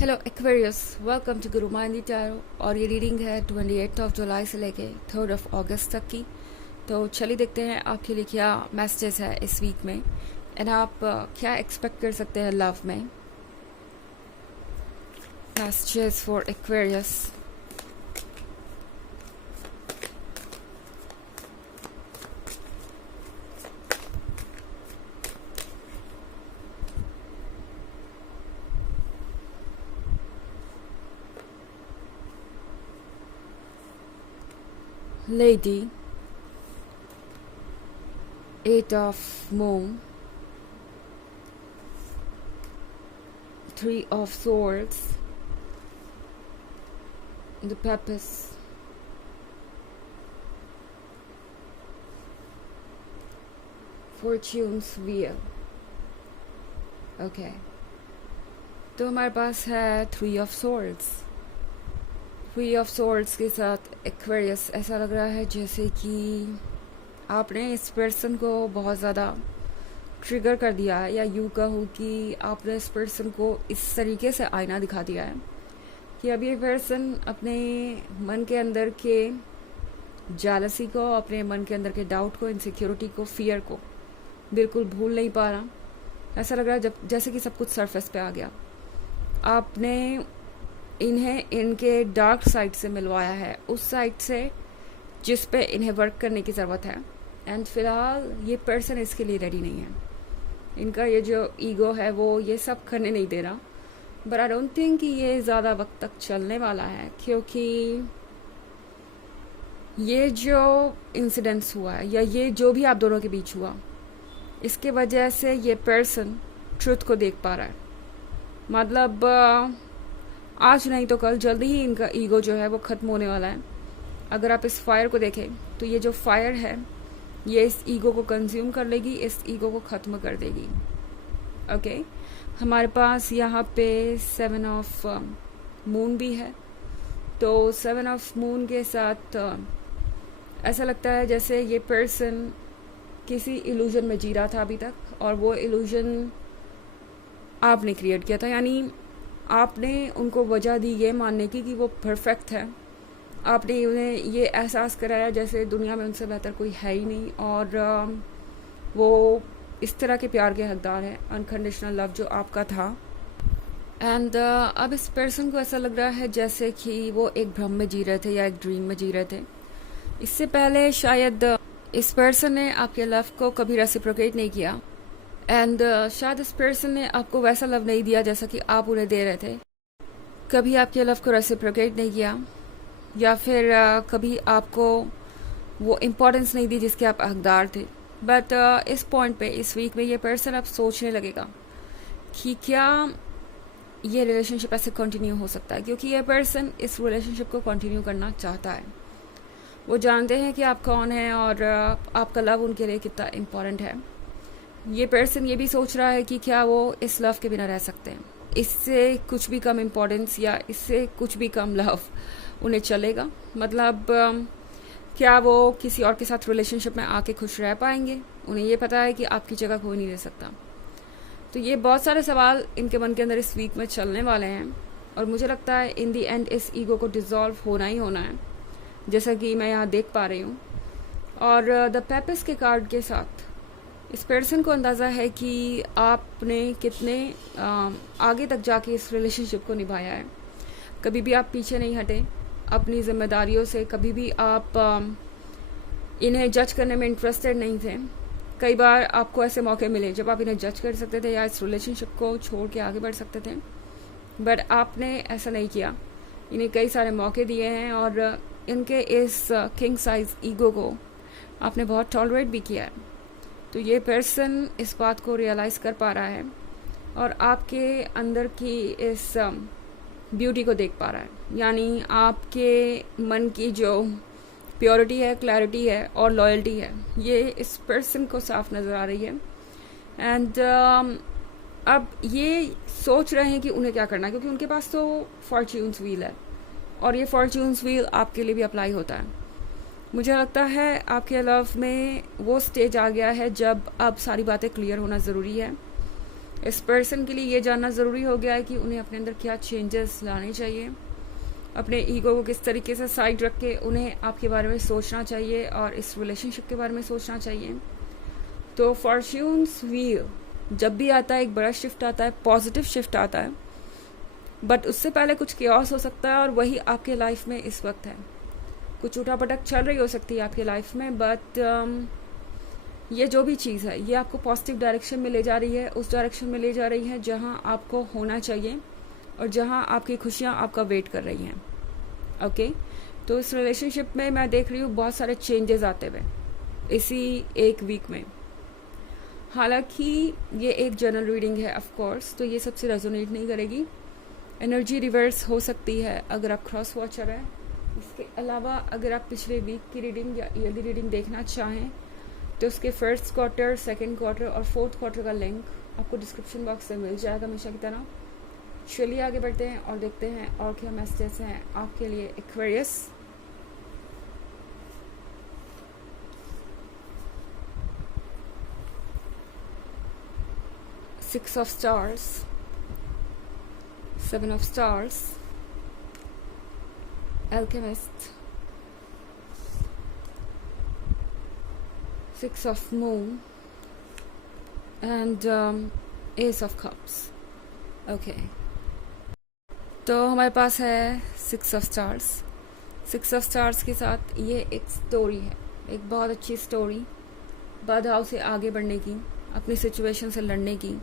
Hello Aquarius, welcome to Guru माइंडी tarot. और ये reading है 28 जुलाई से लेके 3 अगस्त तक की। तो चलिए देखते हैं आपके लिए क्या मैसेजेस है इस वीक में एंड आप क्या एक्सपेक्ट कर सकते हैं लव में। Messages for Aquarius. Lady, 8 of Moon, 3 of Swords, the Purpose, Fortune's Wheel। Okay, तो हमारे पास है 3 of Swords। 3 of Swords के साथ एक्वेरियस, ऐसा लग रहा है जैसे कि आपने इस पर्सन को बहुत ज़्यादा ट्रिगर कर दिया है, या यूँ कहूँ कि आपने इस पर्सन को इस तरीके से आईना दिखा दिया है कि अब ये पर्सन अपने मन के अंदर के जेलसी को, अपने मन के अंदर के डाउट को, इनसिक्योरिटी को, फियर को बिल्कुल भूल नहीं पा रहा। ऐसा लग रहा है जैसे कि सब कुछ सरफेस पे आ गया। आपने इन्हें इनके डार्क साइड से मिलवाया है, उस साइड से जिस पे इन्हें वर्क करने की ज़रूरत है। एंड फिलहाल ये पर्सन इसके लिए रेडी नहीं है। इनका ये जो ईगो है वो ये सब करने नहीं दे रहा। बट आई डोंट थिंक कि ये ज़्यादा वक्त तक चलने वाला है, क्योंकि ये जो इंसिडेंस हुआ है या ये जो भी आप दोनों के बीच हुआ, इसके वजह से ये पर्सन ट्रुथ को देख पा रहा है। मतलब आज नहीं तो कल जल्दी ही इनका ईगो जो है वो ख़त्म होने वाला है। अगर आप इस फायर को देखें तो ये जो फायर है ये इस ईगो को कंज्यूम कर लेगी, इस ईगो को ख़त्म कर देगी। ओके, हमारे पास यहाँ पे 7 ऑफ मून भी है। तो 7 ऑफ मून के साथ ऐसा लगता है जैसे ये पर्सन किसी इल्यूजन में जी रहा था अभी तक, और वो इल्यूजन आपने क्रिएट किया था। यानी आपने उनको वजह दी ये मानने की कि वो परफेक्ट है। आपने उन्हें ये एहसास कराया जैसे दुनिया में उनसे बेहतर कोई है ही नहीं, और वो इस तरह के प्यार के हकदार हैं, अनकंडीशनल लव जो आपका था। एंड अब इस पर्सन को ऐसा लग रहा है जैसे कि वो एक भ्रम में जी रहे थे या एक ड्रीम में जी रहे थे। इससे पहले शायद इस पर्सन ने आपके लव को कभी रेसिप्रोकेट नहीं किया, एंड शायद इस पर्सन ने आपको वैसा लव नहीं दिया जैसा कि आप उन्हें दे रहे थे। कभी आपके लव को रेसिप्रोकेट नहीं किया, या फिर कभी आपको वो इम्पोर्टेंस नहीं दी जिसके आप हकदार थे। बट इस पॉइंट पे, इस वीक में ये पर्सन अब सोचने लगेगा कि क्या ये रिलेशनशिप ऐसे कंटिन्यू हो सकता है, क्योंकि ये पर्सन इस रिलेशनशिप को कंटिन्यू करना चाहता है। वो जानते हैं कि आप कौन हैं और आपका लव उनके लिए कितना इम्पोर्टेंट है। ये पर्सन ये भी सोच रहा है कि क्या वो इस लव के बिना रह सकते हैं, इससे कुछ भी कम इम्पोर्टेंस या इससे कुछ भी कम लव उन्हें चलेगा। मतलब क्या वो किसी और के साथ रिलेशनशिप में आके खुश रह पाएंगे। उन्हें ये पता है कि आपकी जगह कोई नहीं रह सकता। तो ये बहुत सारे सवाल इनके मन के अंदर इस वीक में चलने वाले हैं, और मुझे लगता है इन दी एंड इस ईगो को डिसॉल्व होना ही होना है, जैसा कि मैं यहाँ देख पा रही हूँ। और द पेपिस के कार्ड के साथ इस पर्सन को अंदाज़ा है कि आपने कितने आगे तक जाके इस रिलेशनशिप को निभाया है। कभी भी आप पीछे नहीं हटे अपनी जिम्मेदारियों से, कभी भी आप इन्हें जज करने में इंटरेस्टेड नहीं थे। कई बार आपको ऐसे मौके मिले जब आप इन्हें जज कर सकते थे या इस रिलेशनशिप को छोड़ के आगे बढ़ सकते थे, बट आपने ऐसा नहीं किया। इन्हें कई सारे मौके दिए हैं, और इनके इस किंग साइज ईगो को आपने बहुत टॉलरेट भी किया है। तो ये पर्सन इस बात को रियलाइज़ कर पा रहा है और आपके अंदर की इस ब्यूटी को देख पा रहा है। यानी आपके मन की जो प्योरिटी है, क्लैरिटी है और लॉयल्टी है, ये इस पर्सन को साफ नज़र आ रही है। एंड अब ये सोच रहे हैं कि उन्हें क्या करना है, क्योंकि उनके पास तो फॉर्च्यून्स व्हील है, और ये फॉर्च्यून्स व्हील आपके लिए भी अप्लाई होता है। मुझे लगता है आपके लव में वो स्टेज आ गया है जब अब सारी बातें क्लियर होना ज़रूरी है। इस पर्सन के लिए ये जानना ज़रूरी हो गया है कि उन्हें अपने अंदर क्या चेंजेस लाने चाहिए, अपने ईगो को किस तरीके से साइड रख के उन्हें आपके बारे में सोचना चाहिए और इस रिलेशनशिप के बारे में सोचना चाहिए। तो फॉर्च्यून्स व्हील जब भी आता है, एक बड़ा शिफ्ट आता है, पॉजिटिव शिफ्ट आता है, बट उससे पहले कुछ केओस हो सकता है और वही आपके लाइफ में इस वक्त है। कुछ उठापटक चल रही हो सकती है आपकी लाइफ में, बट ये जो भी चीज़ है ये आपको पॉजिटिव डायरेक्शन में ले जा रही है, उस डायरेक्शन में ले जा रही है जहाँ आपको होना चाहिए और जहाँ आपकी खुशियाँ आपका वेट कर रही हैं। ओके, तो इस रिलेशनशिप में मैं देख रही हूँ बहुत सारे चेंजेस आते हुए इसी एक वीक में। हालांकि ये एक जनरल रीडिंग है ऑफ कोर्स, तो ये सबसे रेजोनेट नहीं करेगी। एनर्जी रिवर्स हो सकती है अगर आप क्रॉस वॉचर हैं। इसके अलावा अगर आप पिछले वीक की रीडिंग या ईयरली रीडिंग देखना चाहें तो उसके फर्स्ट क्वार्टर, सेकेंड क्वार्टर और फोर्थ क्वार्टर का लिंक आपको डिस्क्रिप्शन बॉक्स में मिल जाएगा हमेशा की तरह। चलिए आगे बढ़ते हैं और देखते हैं और क्या मैसेजेस हैं आपके लिए Aquarius. Six of Stars, Seven of Stars, Alchemist, Six of Moon and Ace of Cups. Okay. तो हमारे पास है six of stars. Six of stars के साथ ये एक स्टोरी है, एक बहुत अच्छी स्टोरी, बाधाओं से आगे बढ़ने की, अपनी सिचुएशन से लड़ने की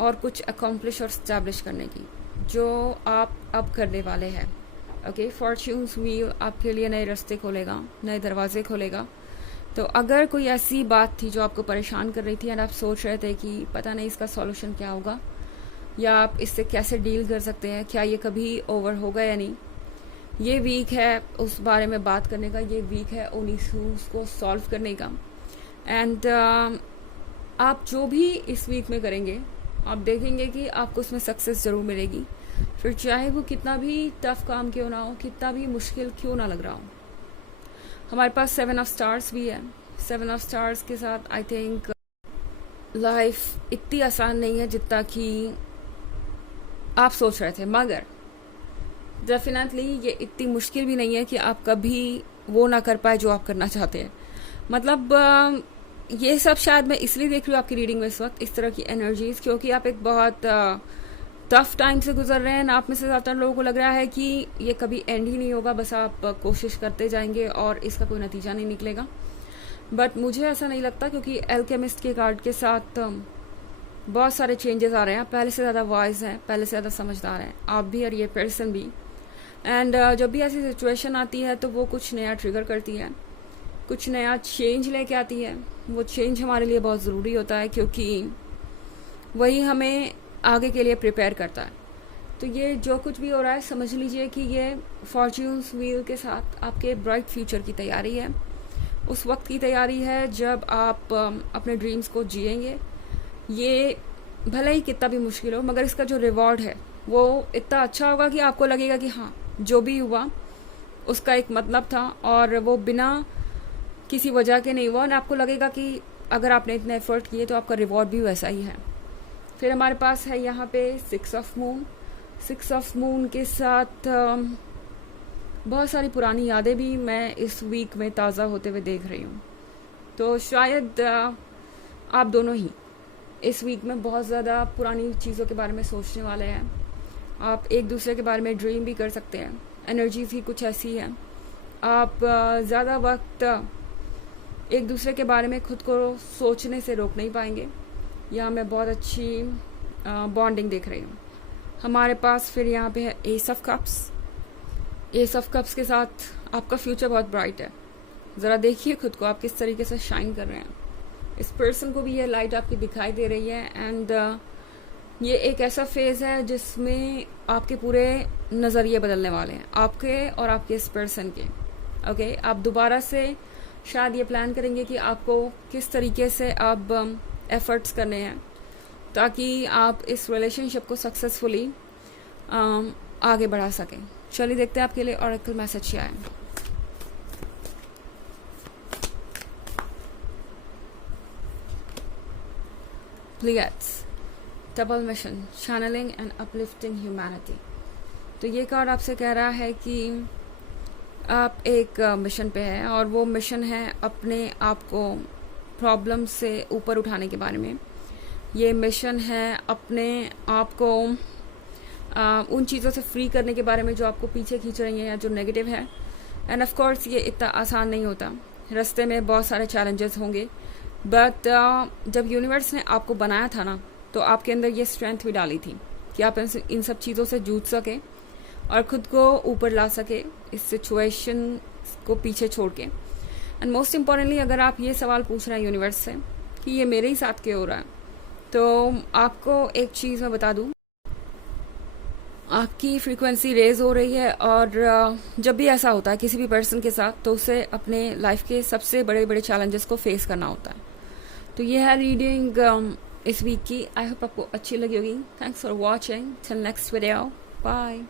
और कुछ अकॉम्प्लिश और स्टैब्लिश करने की, जो आप अब करने वाले हैं। ओके, फॉर्च्यून्स व्हील आपके लिए नए रास्ते खोलेगा, नए दरवाजे खोलेगा। तो अगर कोई ऐसी बात थी जो आपको परेशान कर रही थी और आप सोच रहे थे कि पता नहीं इसका सॉल्यूशन क्या होगा या आप इससे कैसे डील कर सकते हैं, क्या ये कभी ओवर होगा या नहीं, ये वीक है उस बारे में बात करने का, ये वीक है उन इशूज़ को सॉल्व करने का। एंड आप जो भी इस वीक में करेंगे आप देखेंगे कि आपको उसमें सक्सेस ज़रूर मिलेगी, फिर चाहे वो कितना भी टफ काम क्यों ना हो, कितना भी मुश्किल क्यों ना लग रहा हो। हमारे पास सेवन ऑफ स्टार्स भी है। सेवन ऑफ स्टार्स के साथ आई थिंक लाइफ इतनी आसान नहीं है जितना कि आप सोच रहे थे, मगर डेफिनेटली ये इतनी मुश्किल भी नहीं है कि आप कभी वो ना कर पाए जो आप करना चाहते हैं। मतलब ये सब शायद मैं इसलिए देख रही हूँ आपकी रीडिंग में इस वक्त इस तरह की एनर्जीज, क्योंकि आप एक बहुत टफ टाइम से गुजर रहे हैं। आप में से ज़्यादातर लोगों को लग रहा है कि ये कभी एंड ही नहीं होगा, बस आप कोशिश करते जाएंगे और इसका कोई नतीजा नहीं निकलेगा। बट मुझे ऐसा नहीं लगता, क्योंकि एल्केमिस्ट के कार्ड के साथ बहुत सारे चेंजेस आ रहे हैं। पहले से ज़्यादा वाइज हैं, पहले से ज़्यादा समझदार हैं, आप भी और ये पर्सन भी। एंड जब भी ऐसी सिचुएशन आती है तो वो कुछ नया ट्रिगर करती है, कुछ नया चेंज लेके आती है। वो चेंज हमारे लिए बहुत ज़रूरी होता है, क्योंकि वही हमें आगे के लिए प्रिपेयर करता है। तो ये जो कुछ भी हो रहा है समझ लीजिए कि ये फॉर्च्यून्स व्हील के साथ आपके ब्राइट फ्यूचर की तैयारी है, उस वक्त की तैयारी है जब आप अपने ड्रीम्स को जिएंगे। ये भले ही कितना भी मुश्किल हो, मगर इसका जो रिवॉर्ड है वो इतना अच्छा होगा कि आपको लगेगा कि हाँ, जो भी हुआ उसका एक मतलब था और वो बिना किसी वजह के नहीं हुआ, और आपको लगेगा कि अगर आपने इतने एफर्ट किए तो आपका रिवॉर्ड भी वैसा ही है। फिर हमारे पास है यहाँ पे six of moon. Six of moon के साथ बहुत सारी पुरानी यादें भी मैं इस वीक में ताज़ा होते हुए देख रही हूँ। तो शायद आप दोनों ही इस वीक में बहुत ज़्यादा पुरानी चीज़ों के बारे में सोचने वाले हैं। आप एक दूसरे के बारे में ड्रीम भी कर सकते हैं। एनर्जीज ही कुछ ऐसी है, आप ज़्यादा वक्त एक दूसरे के बारे में खुद को सोचने से रोक नहीं पाएंगे। यहाँ मैं बहुत अच्छी बॉन्डिंग देख रही हूँ। हमारे पास फिर यहाँ पे है S of cups. S of cups के साथ आपका फ्यूचर बहुत ब्राइट है। ज़रा देखिए खुद को, आप किस तरीके से शाइन कर रहे हैं। इस पर्सन को भी ये लाइट आपकी दिखाई दे रही है। एंड ये एक ऐसा फेज़ है जिसमें आपके पूरे नज़रिए बदलने वाले हैं, आपके और आपके इस पर्सन के। ओके, आप दोबारा से शायद ये प्लान करेंगे कि आपको किस तरीके से अब एफर्ट्स करने हैं ताकि आप इस रिलेशनशिप को सक्सेसफुली आगे बढ़ा सकें। चलिए देखते हैं आपके लिए ऑरेकल मैसेज क्या है। Please double mission, channelling and uplifting humanity. तो ये कार्ड आपसे कह रहा है कि आप एक मिशन पे है और वो मिशन है अपने आप को प्रॉब्लम से ऊपर उठाने के बारे में। ये मिशन है अपने आप को उन चीज़ों से फ्री करने के बारे में जो आपको पीछे खींच रही हैं या जो नेगेटिव है। एंड ऑफ कोर्स ये इतना आसान नहीं होता, रास्ते में बहुत सारे चैलेंजेस होंगे, बट जब यूनिवर्स ने आपको बनाया था ना, तो आपके अंदर ये स्ट्रेंथ भी डाली थी कि आप इन सब चीज़ों से जूझ सके और खुद को ऊपर ला सके इस सिचुएशन को पीछे छोड़ के। एंड मोस्ट इम्पॉर्टेंटली, अगर आप ये सवाल पूछ रहे हैं यूनिवर्स से कि ये मेरे ही साथ क्यों हो रहा है, तो आपको एक चीज़ मैं बता दूं, आपकी फ्रीक्वेंसी रेज हो रही है। और जब भी ऐसा होता है किसी भी पर्सन के साथ, तो उसे अपने लाइफ के सबसे बड़े बड़े चैलेंजेस को फेस करना होता है। तो ये है रीडिंग इस वीक की। आई होप आपको अच्छी लगी होगी। Thanks for watching. Till next video, bye.